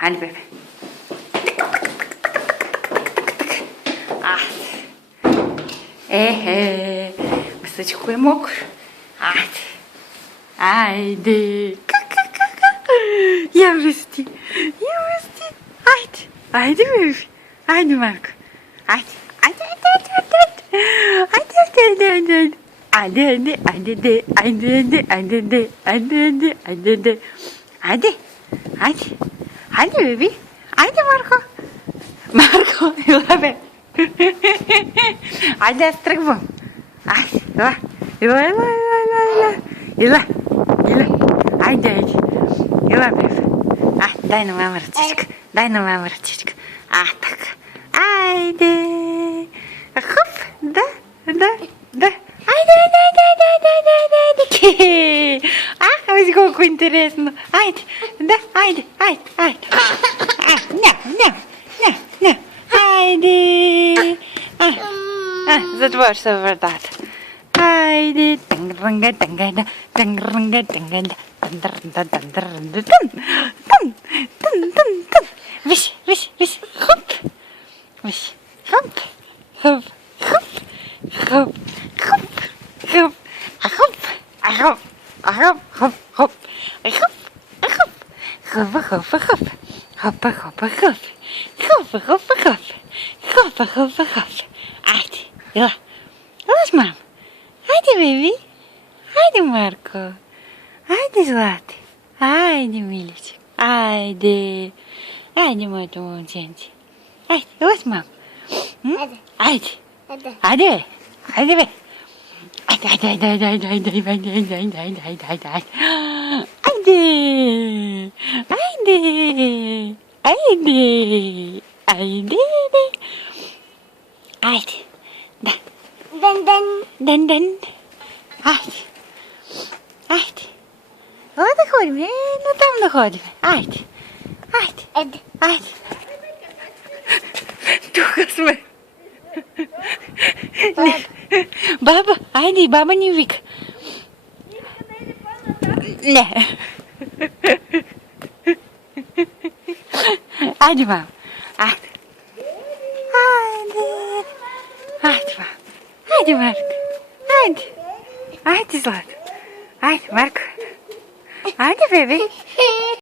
Hadi bebe. Ah. Мысочку е мокро. Айде. Айде. Я връсти. Айде, бебе. Айде, Марко. Айде. Айде, беби. Айде, Марко. Марко, ела бе. Айде, аз тръгвам. Айде, ела. Айде. Ела, бе. Дай на мама ръчичка. Така. Айде. Хоп, да. Айде. Виж колко интересно. Айде. Не. Айде. Затвори се вратата. Айде. Виж. Хоп. Айде, ела с мама. Айде, беби. Айде, Марко. Айде, Злати. Айде, миличък. Айде, моето момченце. Айде, ела с мама. Айде, бе. Айде. Айде. Да. Ден. Айде. Ела да ходим, но там да ходим. Айде. Тук сме. Баба, айде, и баба ни вика. Не. Айде, мама. Айде, мама. Айде, Марко. Айде, Злато. Айде, Марко. Айде, бебе.